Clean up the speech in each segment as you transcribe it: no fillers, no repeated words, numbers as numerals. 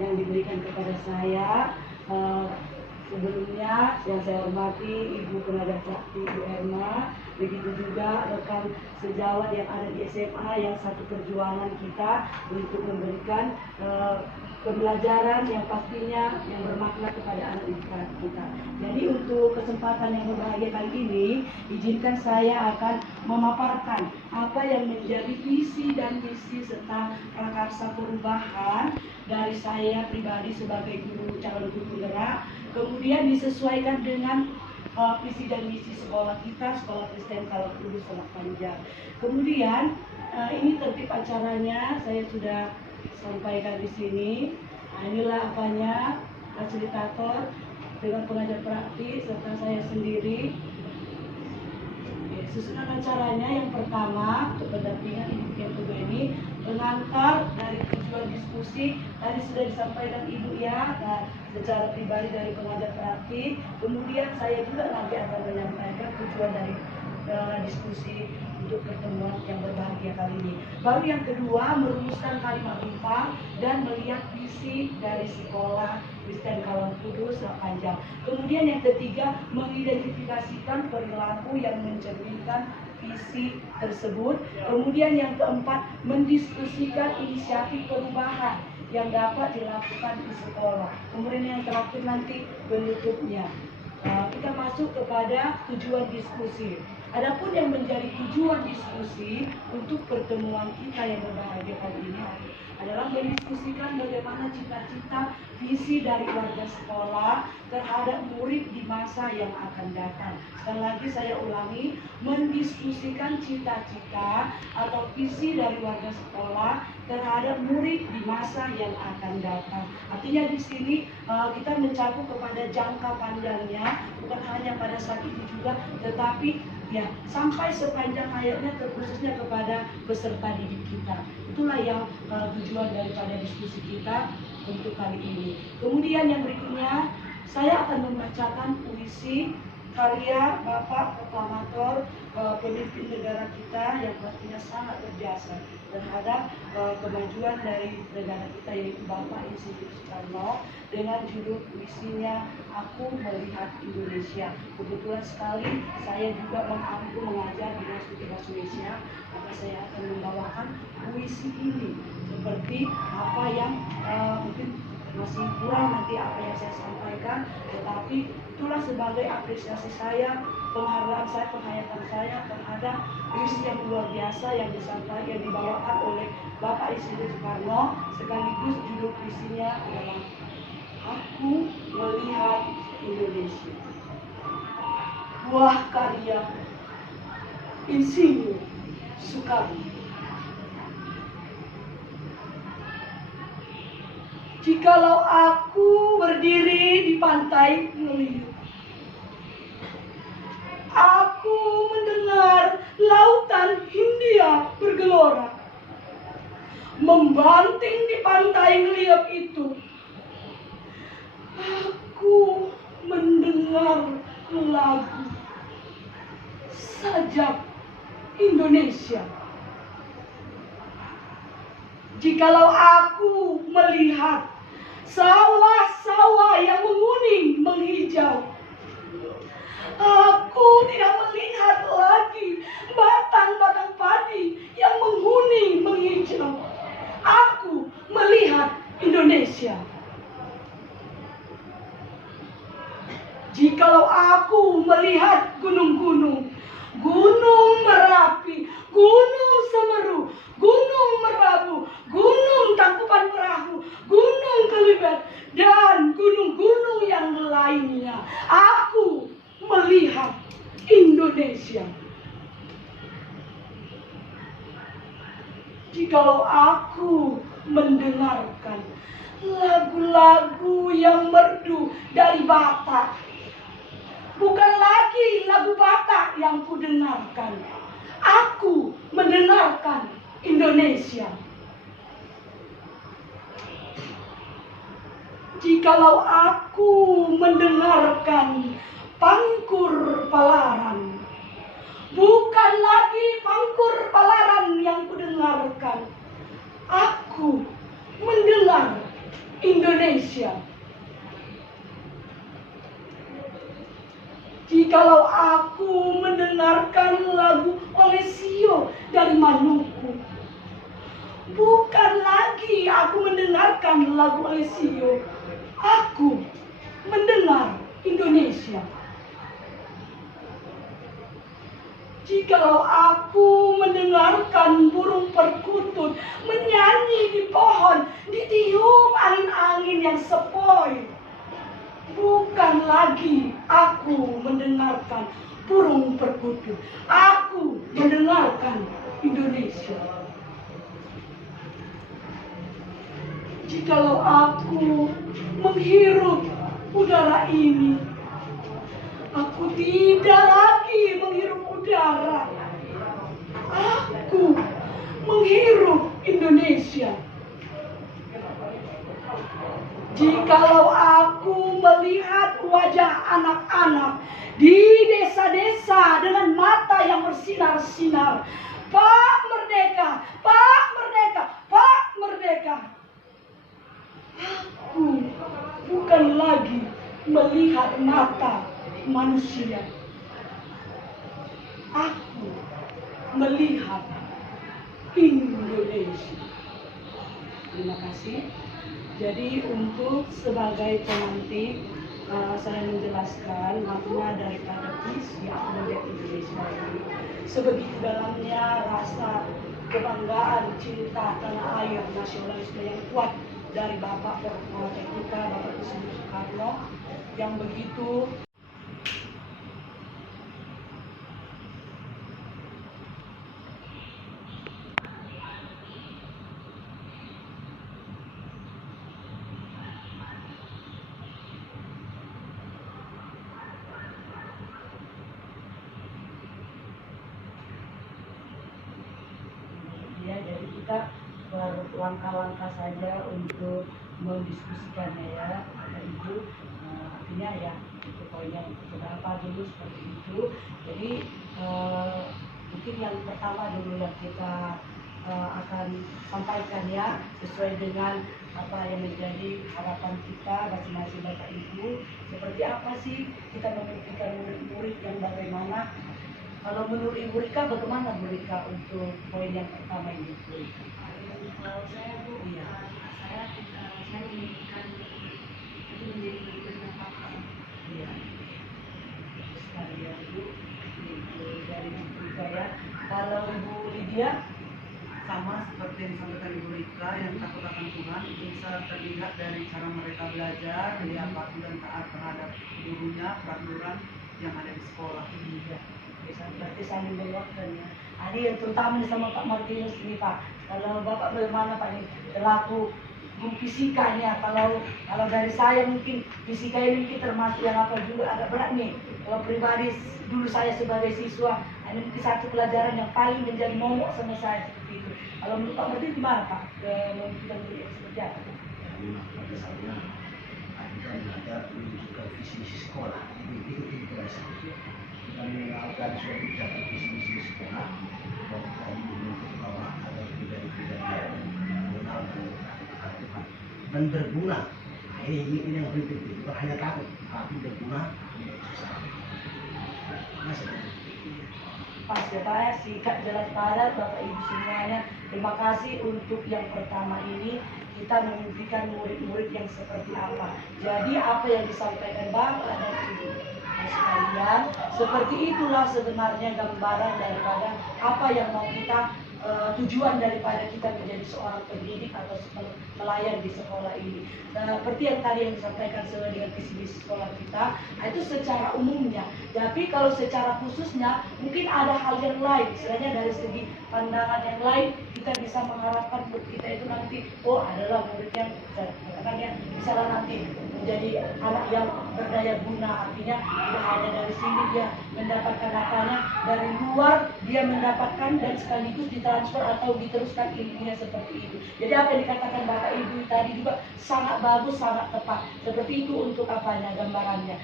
yang diberikan kepada saya. Sebelumnya yang saya hormati Ibu Tenaga Sakti Ibu Erma, begitu juga rekan sejawat yang ada di SMA yang satu perjuangan kita untuk memberikan pembelajaran yang pastinya yang bermakna kepada anak didik kita. Jadi untuk kesempatan yang berbahagia kali ini, izinkan saya akan memaparkan apa yang menjadi visi dan misi serta prakarsa perubahan dari saya pribadi sebagai calon guru penggerak, kemudian disesuaikan dengan visi dan misi sekolah kita, Sekolah Kristen Kalau Kudus Semak Panjang. Kemudian ini tertib acaranya saya sudah sampaikan di sini. Nah, inilah apanya, fasilitator dengan pengajar praktis serta saya sendiri. Susunan acaranya yang pertama untuk pendampingan Ibu Kempu ini pengantar dari tujuan diskusi tadi sudah disampaikan Ibu ya, secara pribadi dari pengajar praktik. Kemudian saya juga nanti akan menyampaikan tujuan dari diskusi untuk pertemuan yang berbahagia kali ini. Baru yang kedua merumuskan kalimat rumpang dan melihat visi dari sekolah Kristen Kalau Kudus Semak Panjang. Kemudian yang ketiga mengidentifikasikan perilaku yang mencerminkan visi tersebut. Kemudian yang keempat mendiskusikan inisiatif perubahan yang dapat dilakukan di sekolah. Kemudian yang terakhir nanti penutupnya. Kita masuk kepada tujuan diskusi. Adapun yang menjadi tujuan diskusi untuk pertemuan kita yang berbahagia kali ini adalah mendiskusikan bagaimana cita-cita visi dari warga sekolah terhadap murid di masa yang akan datang. Sekali lagi saya ulangi, mendiskusikan cita-cita atau visi dari warga sekolah terhadap murid di masa yang akan datang. Artinya di sini kita mencakup kepada jangka panjangnya, bukan hanya pada saat ini juga, tetapi ya sampai sepanjang hayatnya, terkhususnya kepada peserta didik kita. Itulah yang tujuan daripada diskusi kita untuk kali ini. Kemudian yang berikutnya saya akan membacakan puisi karya Bapak Proklamator, pemimpin negara kita yang pastinya sangat berjasa terhadap kemajuan dari negara kita, yaitu Bapak Insinyur Soekarno, dengan judul puisinya Aku Melihat Indonesia. Kebetulan sekali saya juga mengajar di Institut Bahasa Indonesia, maka saya akan membawakan puisi ini seperti apa yang mungkin masih kurang nanti apa yang saya sampaikan, tetapi itulah sebagai apresiasi saya, penghargaan saya, penghayatan saya terhadap puisi yang luar biasa yang disampaikan, yang dibawakan oleh Bapak Insinyur Soekarno, sekaligus judul puisinya adalah Aku Melihat Indonesia. Buah karya Insinyur Soekarno. Jikalau aku berdiri di pantai Ngeliat, aku mendengar lautan Hindia bergelora. Membanting di pantai Ngeliat itu, aku mendengar lagu Sajak Indonesia. Jikalau aku melihat sawah-sawah yang menguning menghijau, aku tidak melihat lagi batang-batang padi yang menguning menghijau. Aku melihat Indonesia. Jikalau aku melihat gunung-gunung, Gunung Merapi, Gunung Semeru, Gunung Merbabu, Gunung Tangkuban Perahu, Gunung Kelibet, dan gunung-gunung yang lainnya, aku melihat Indonesia. Jikalau aku mendengarkan lagu-lagu yang merdu dari Batak, bukan lagi lagu Batak yang kudengarkan, aku mendengarkan Indonesia. Jikalau aku mendengarkan Pangkur Palaran, bukan lagi Pangkur Palaran yang kudengarkan, aku mendengar Indonesia. Indonesia. Jikalau aku mendengarkan lagu Olesio dari Maluku, bukan lagi aku mendengarkan lagu Olesio, aku mendengar Indonesia. Jikalau aku mendengarkan burung perkutut menyanyi di pohon, ditiup angin-angin yang sepoi, bukan lagi aku mendengarkan burung perkutut, aku mendengarkan Indonesia. Jikalau aku menghirup udara ini, aku tidak lagi menghirup udara, aku menghirup Indonesia. Jikalau aku melihat wajah anak-anak di desa-desa dengan mata yang bersinar-sinar, Pak Merdeka, Pak Merdeka, Pak Merdeka, aku bukan lagi melihat mata manusia, aku melihat Indonesia. Terima kasih. Jadi untuk sebagai pengantin, saya menjelaskan makna daripada puisi Aku Melihat Indonesia ini. Sebegitu dalamnya rasa kebanggaan, cinta tanah air, nasionalisme yang kuat dari Bapak Teknika, Bapak Presiden Soekarno, yang begitu ya, jadi kita berlangkah-langkah saja untuk mendiskusikannya ya, Bapak Ibu. Artinya ya itu poinnya beberapa dulu seperti itu. Jadi mungkin yang pertama dulu yang kita akan sampaikan ya, sesuai dengan apa yang menjadi harapan kita masing-masing Bapak Ibu. Seperti apa sih kita memimpikan murid-murid yang bagaimana? Kalau menurut Ibu Rika, bagaimana Bu Rika untuk poin yang pertama ini, Bu Rika? Kalau saya Bu, Iya. saya menginginkan itu menjadi berdampak. Iya. Sekali ya Bu, itu dari Ibu Rika ya. Kalau Bu Lydia, sama seperti yang disampaikan Ibu Rika, yang takut akan Tuhan itu bisa terlihat dari cara mereka belajar, dia patuh dan taat terhadap gurunya, peraturan yang ada di sekolah. iya. Bisa berarti saling menguatkan ya. Ini yang terutama sama Pak Martinus ini Pak. Kalau Bapak bagaimana Pak ini pelaku fisikanya? Kalau dari saya mungkin fisika ini mungkin termasuk yang apa juga agak berat nih. Kalau pribadi dulu saya sebagai siswa, ini mungkin satu pelajaran yang paling menjadi momok sama saya seperti itu. Kalau menurut Pak Martin gimana Pak? Kita beri seperti apa? Pada saya kita belajar menunjukkan visi-misi sekolah, itu berasa kita mengenalkan suatu kebijakan visi-misi sekolah dari gunung ke bawah ada pribadi-pribadi yang mengenalkan dan berguna. Ini yang penting, bukan hanya takut tapi berguna untuk sesuatu. Nah, seperti itu. Pas ya Pak ya, singkat jelas padat Bapak Ibu semuanya. Terima kasih untuk yang pertama ini, kita memimpikan murid-murid yang seperti apa. Jadi apa yang disampaikan Bapak dan Ibu sekalian, seperti itulah sebenarnya gambaran daripada apa yang mau kita tujuan daripada kita menjadi seorang pendidik atau pelayan di sekolah ini. Nah, seperti yang tadi yang disampaikan sesuai dengan visi sekolah kita, itu secara umumnya. Tapi kalau secara khususnya, mungkin ada hal yang lain. Istilahnya dari segi pandangan yang lain, kita bisa mengharapkan murid kita itu nanti, adalah murid yang katakannya misalnya nanti menjadi anak yang berdaya guna. Artinya tidak hanya dari sini dia mendapatkan apanya, dari luar dia mendapatkan dan sekaligus ditransfer atau diteruskan ilmunya seperti itu. Jadi apa yang dikatakan Bapak Ibu tadi juga sangat bagus, sangat tepat. Seperti itu untuk apanya, gambarannya.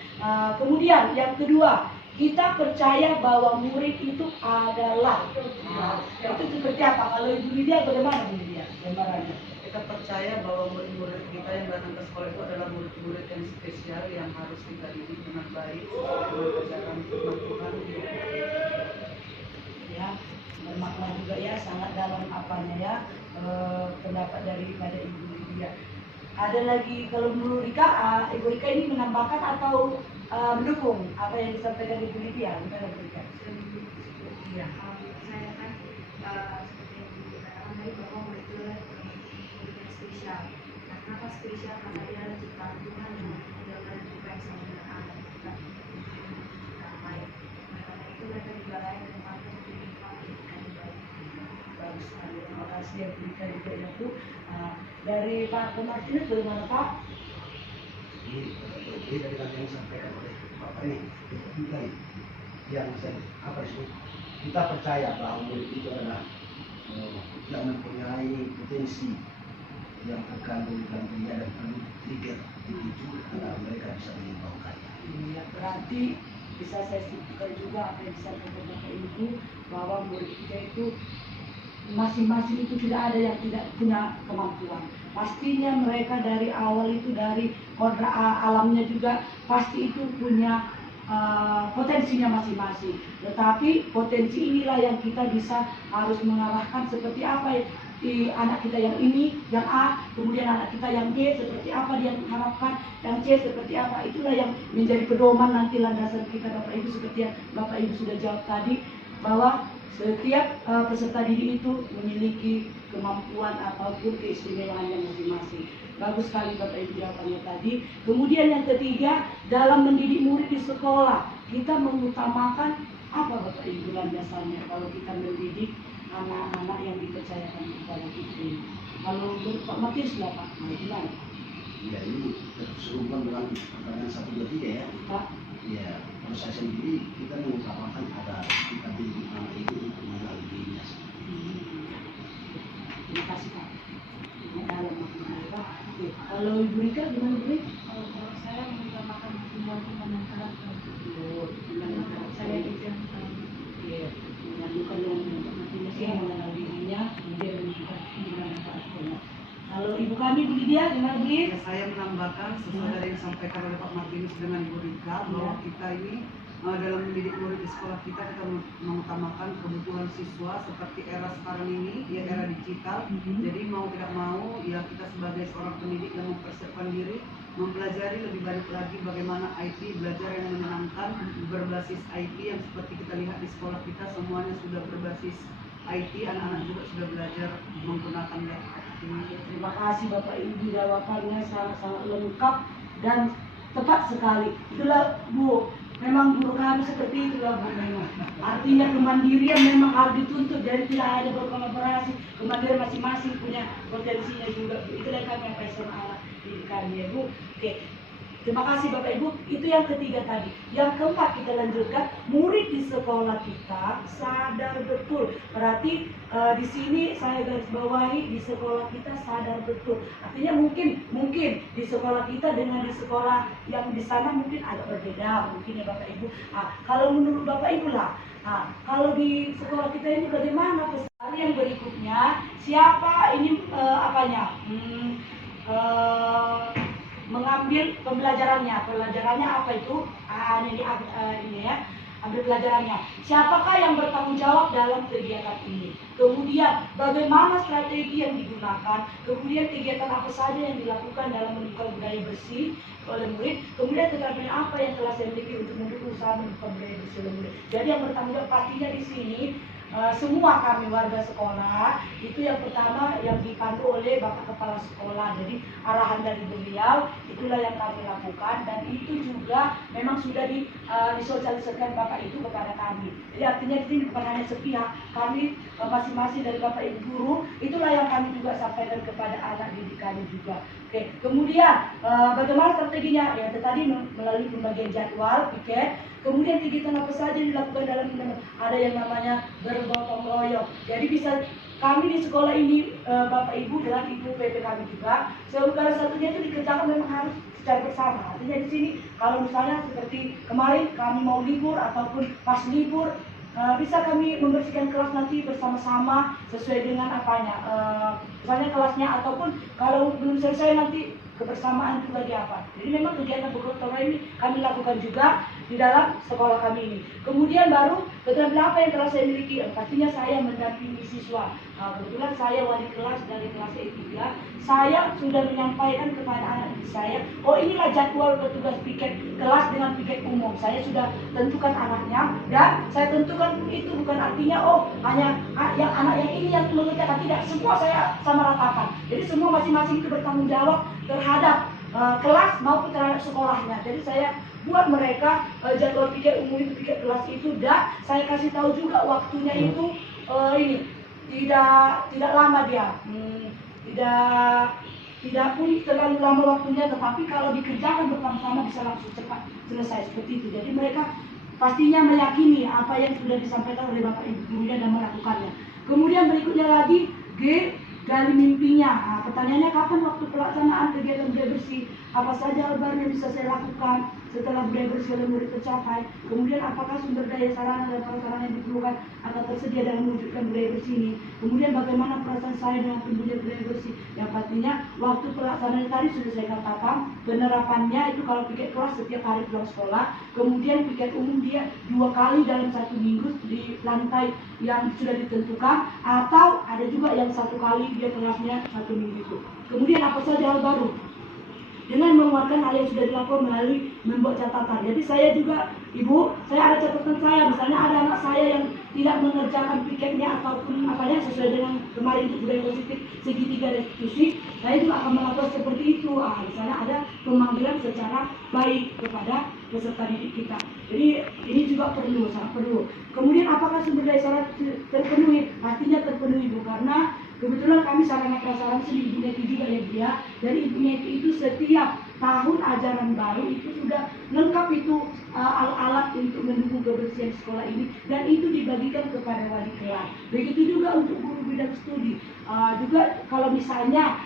Kemudian yang kedua, kita percaya bahwa murid itu adalah. Itu seperti apa? Kalau Ibu Lydia bagaimana Bu Lydia gambarannya? Kita percaya bahwa murid-murid kita yang datang ke sekolah itu murid yang spesial yang harus kita didik dengan baik sesuai dengan ajaran firman Tuhan. Ya, bermakna juga ya, sangat dalam apanya ya, pendapat daripada Ibu Lydia. Ada lagi kalau menurut Rika, Ibu Rika ini menambahkan atau mendukung apa yang disampaikan Ibu Lydia? Gimana Bu Rika? Iya. Saya kan seperti yang dikatakan tadi bahwa murid itu adalah murid yang spesial. Nah, kenapa spesial? Karena dia adalah ciptaan Tuhan yang menjaga juga yang sama dengan anak kita baik. Nah, karena itu mereka juga layak menempatkan kehidupan yang baik. Bagus sekali, terima kasih ya Bu Rika juga ya Bu. Dari Pak Martinus bagaimana Pak? Jadi dari tadi yang disampaikan oleh Bapak ini, kita yang apa sih? Kita percaya bahwa murid itu adalah yang mempunyai potensi yang terkandung dalam dirinya dan perlu trigger itu agar mereka bisa mengembangkan. Ya, berarti bisa saya simpulkan juga apa yang disampaikan Bapak Ibu bahwa murid kita itu masing-masing itu tidak ada yang tidak punya kemampuan. Pastinya mereka dari awal itu dari kodrat alamnya juga pasti itu punya potensinya masing-masing. Tetapi potensi inilah yang kita bisa harus mengarahkan seperti apa di anak kita yang ini, yang A, kemudian anak kita yang B seperti apa dia mengharapkan, yang C seperti apa. Itulah yang menjadi pedoman nanti landasan kita Bapak Ibu, seperti yang Bapak Ibu sudah jawab tadi, bahwa setiap peserta didik itu memiliki kemampuan ataupun keistimewaannya masing-masing. Bagus sekali Bapak Ibu jawabannya tadi. Kemudian yang ketiga, dalam mendidik murid di sekolah, kita mengutamakan apa Bapak Ibu landasannya kalau kita mendidik anak-anak yang dipercayakan kepada kita ini. Kalau menurut Pak Matius lah Pak, gimana? Ya ini terhubung dengan pertanyaan 1, 2, 3 ya. Pak? Ya, kalau saya sendiri kita mengutamakan ada kita didik anak itu untuk mengenal dirinya sendiri. Terima kasih Pak. Dalam maknanya Pak. Oke, kalau Ibu Rika gimana Bu Rika? Kalau saya mengutamakan pertumbuhan dan karakter. Saya itu yang menyatukan dengan masing-masing mengenal dirinya, kemudian menunjukkan gimana karakternya. Kalau Ibu kami Bu Lydia, gimana Bu Lydia? Ya, saya menambahkan sesuai dari yang disampaikan oleh Pak Martinus dengan Bu Rika bahwa kita ini dalam mendidik murid di sekolah kita mengutamakan kebutuhan siswa seperti era sekarang ini, ya era digital. Jadi mau tidak mau ya kita sebagai seorang pendidik yang mempersiapkan diri mempelajari lebih banyak lagi bagaimana IT, belajar yang menyenangkan berbasis IT yang seperti kita lihat di sekolah kita semuanya sudah berbasis IT, anak-anak juga sudah belajar menggunakan laptop. Terima kasih Bapak Ibu, jawabannya sangat-sangat lengkap dan tepat sekali. Itulah Bu, memang guru kami seperti itulah Bu memang. Artinya kemandirian memang harus dituntut, jadi tidak hanya berkolaborasi, kemandirian masing-masing punya potensinya juga. Itulah kami apa SMA didikan ya Bu. Oke. Terima kasih Bapak Ibu. Itu yang ketiga tadi. Yang keempat kita lanjutkan, murid di sekolah kita sadar betul. Berarti di sini saya garis bawahi di sekolah kita sadar betul. Artinya mungkin di sekolah kita dengan di sekolah yang di sana mungkin agak berbeda mungkin ya Bapak Ibu. Kalau menurut Bapak Ibu lah, kalau di sekolah kita ini bagaimana pesan yang berikutnya? Siapa ini mengambil pelajarannya apa itu? Ini ya, ambil pelajarannya. Siapakah yang bertanggung jawab dalam kegiatan ini? Kemudian bagaimana strategi yang digunakan? Kemudian kegiatan apa saja yang dilakukan dalam menumbuhkan budaya bersih oleh murid? Kemudian keterampilan apa yang telah saya miliki untuk mendukung usaha menumbuhkan budaya bersih oleh murid? Jadi yang bertanggung jawab pastinya di sini semua kami warga sekolah. Itu yang pertama yang dipandu oleh Bapak Kepala Sekolah. Jadi arahan dari beliau itulah yang kami lakukan, dan itu juga memang sudah disosialisasikan Bapak itu kepada kami. Jadi artinya di sini bukan hanya sepihak, kami masing-masing dari Bapak Ibu guru itulah yang kami juga sampaikan kepada anak didik kami juga. Oke, kemudian bagaimana strateginya? Ya tadi melalui pembagian jadwal, piket. Kemudian kegiatan apa saja dilakukan dalam ada yang namanya bergotong royong. Jadi bisa kami di sekolah ini Bapak Ibu dengan Ibu PP kami juga, segala satunya itu dikerjakan memang harus secara bersama. Artinya di sini kalau misalnya seperti kemarin kami mau libur ataupun pas libur, bisa kami membersihkan kelas nanti bersama-sama sesuai dengan misalnya kelasnya, ataupun kalau belum selesai nanti kebersamaan itu lagi apa. Jadi memang kegiatan bergotong royong ini kami lakukan juga di dalam sekolah kami ini. Kemudian baru keterampilan apa yang telah saya miliki? Pastinya saya mendampingi siswa. Kebetulan saya wali kelas dari kelas E3. Saya sudah menyampaikan kepada anak saya, oh inilah jadwal petugas piket kelas dengan piket umum. Saya sudah tentukan anaknya dan saya tentukan itu bukan artinya oh hanya yang anak yang ini yang mengerjakan, tidak, semua saya sama ratakan. Jadi semua masing-masing itu bertanggung jawab terhadap kelas maupun terhadap sekolahnya. Jadi saya buat mereka jadwal piket umum itu, piket kelas itu, dan saya kasih tahu juga waktunya itu ini tidak lama dia, tidak pun terlalu lama waktunya, tetapi kalau dikerjakan bersama-sama bisa langsung cepat selesai seperti itu. Jadi mereka pastinya meyakini apa yang sudah disampaikan oleh Bapak Ibu gurunya dan melakukannya. Kemudian berikutnya lagi G, gali mimpinya. Pertanyaannya kapan waktu pelaksanaan kegiatan budaya bersih? Apa saja hal baru yang bisa saya lakukan setelah budaya bersih oleh murid tercapai? Kemudian apakah sumber daya sarana dan prasarana yang diperlukan akan tersedia dalam mewujudkan budaya bersih ini? Kemudian bagaimana perasaan saya dengan budaya bersih? Yang pastinya waktu pelaksanaan tadi sudah saya katakan, penerapannya itu kalau piket kelas setiap hari pulang sekolah, kemudian piket umum dia 2 kali dalam 1 minggu di lantai yang sudah ditentukan, atau ada juga yang 1 kali dia kelasnya 1 minggu itu. Kemudian apa saja hal baru? Dengan menguatkan hal yang sudah dilakukan melalui membuat catatan. Jadi saya juga, Ibu, saya ada catatan saya. Misalnya ada anak saya yang tidak mengerjakan piketnya ataupun apanya sesuai dengan kemarin itu budaya positif segitiga restitusi, saya juga akan melakukan seperti itu. Misalnya ada pemanggilan secara baik kepada peserta didik kita. Jadi ini juga perlu, sangat perlu. Kemudian apakah sumber daya sarana terpenuhi? Pastinya terpenuhi, Bu, karena kebetulan kami sarana prasarana sendiri Ibu Neti juga ya Bu ya. Jadi Ibu Neti itu setiap tahun ajaran baru itu sudah lengkap itu alat-alat untuk mendukung kebersihan sekolah ini, dan itu dibagikan kepada wali kelas. Begitu juga untuk guru bidang studi. Juga kalau misalnya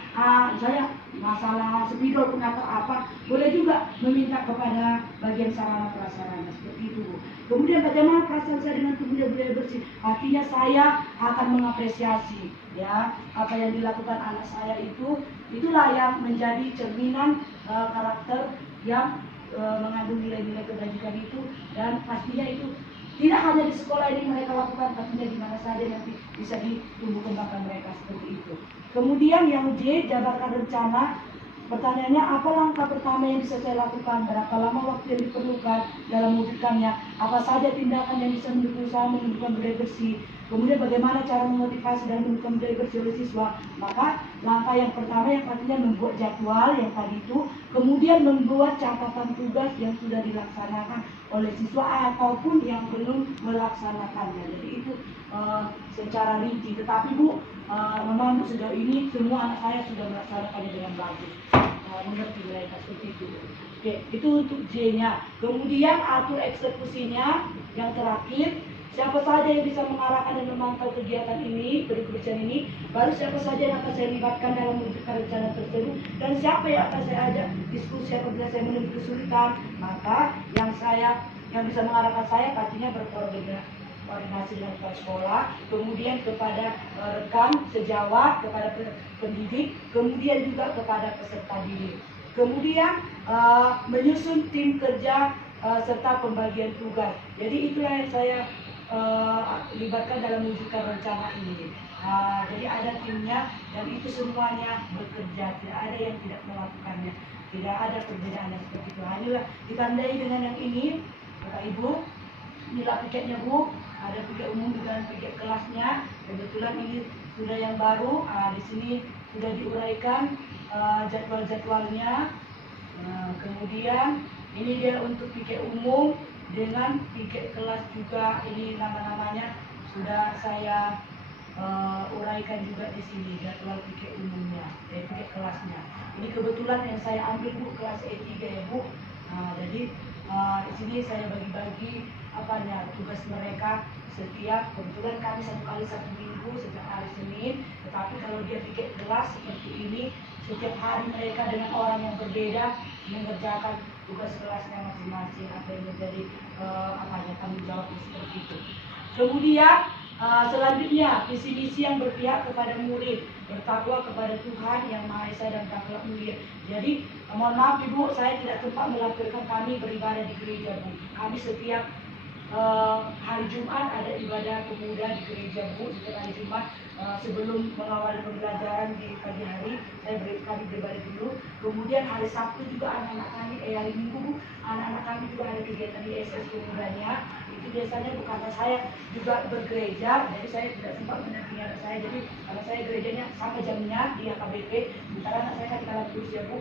misalnya masalah spidol pun atau apa, boleh juga meminta kepada bagian sarana prasarana seperti itu, Bu. Kemudian bagaimana perasaan saya dengan budaya bersih? Artinya saya akan mengapresiasi ya apa yang dilakukan anak saya itu, itulah yang menjadi cerminan karakter yang mengandung nilai-nilai kebajikan itu, dan pastinya itu tidak hanya di sekolah ini mereka lakukan, pastinya di mana saja nanti bisa ditumbuh kembangkan mereka seperti itu. Kemudian yang J, jabarkan rencana. Pertanyaannya, apa langkah pertama yang bisa saya lakukan? Berapa lama waktu yang diperlukan dalam mewujudkannya? Apa saja tindakan yang bisa mendukung usaha menumbuhkan budaya bersih? Kemudian bagaimana cara memotivasi dan menumbuhkan budaya bersih oleh siswa? Maka langkah yang pertama yang pastinya membuat jadwal yang tadi itu, kemudian membuat catatan tugas yang sudah dilaksanakan oleh siswa ataupun yang belum melaksanakannya. Jadi itu secara rinci. Tetapi Bu, memang Bu, sejauh ini semua anak saya sudah melaksanakannya dengan bagus. Mengerti mereka seperti itu. Oke, itu untuk J-nya. Kemudian atur eksekusinya. Yang terakhir, siapa saja yang bisa mengarahkan dan memantau kegiatan ini, kebersihan ini, baru siapa saja yang akan saya libatkan dalam mewujudkan rencana tersebut, dan siapa yang akan saya ajak diskusi apabila saya menemui kesulitan. Maka yang bisa mengarahkan saya pastinya berkoordinasi dengan kepala sekolah, kemudian kepada rekan sejawat, kepada pendidik, kemudian juga kepada peserta didik. Kemudian menyusun tim kerja serta pembagian tugas. Jadi itulah yang saya libatkan dalam mewujudkan rencana ini. Jadi ada timnya dan itu semuanya bekerja, tidak ada yang tidak melakukannya, tidak ada perbedaan seperti itu. Inilah ditandai dengan yang ini, Bapak Ibu. Inilah piketnya Bu, ada piket umum dengan piket kelasnya. Kebetulan ini sudah yang baru, di sini sudah diuraikan jadwal-jadwalnya. Kemudian ini dia untuk piket umum dengan piket kelas juga, ini nama-namanya sudah saya uraikan juga di sini jadwal piket umumnya, piket kelasnya. Ini kebetulan yang saya ambil Bu kelas E3 ya Bu. Jadi di sini saya bagi-bagi tugas mereka setiap, kebetulan kami 1 kali 1 minggu setiap hari Senin. Tetapi kalau dia piket kelas seperti ini, setiap hari mereka dengan orang yang berbeda mengerjakan tugas kelasnya masing-masing, apa yang menjadi tanggung jawab seperti itu. Kemudian Selanjutnya, visi misi yang berpihak kepada murid, bertakwa kepada Tuhan yang Maha Esa dan berakhlak mulia. Jadi, mohon maaf Ibu, saya tidak sempat melampirkan kami beribadah di gereja, Bu. Kami setiap hari Jumat ada ibadah pemuda di gereja, Bu. Setiap hari Jumat sebelum mengawali pembelajaran di pagi hari, kami beribadah dulu. Kemudian hari Sabtu juga anak-anak kami, hari Minggu, Bu, anak-anak kami juga ada kegiatan di SS Pemudanya. Itu biasanya bukan saya juga bergereja, jadi saya tidak sempat menampingi anak saya. Jadi karena saya gerejanya sama jamnya di HKBP, sementara anak saya kan di kalangan usia, Bu.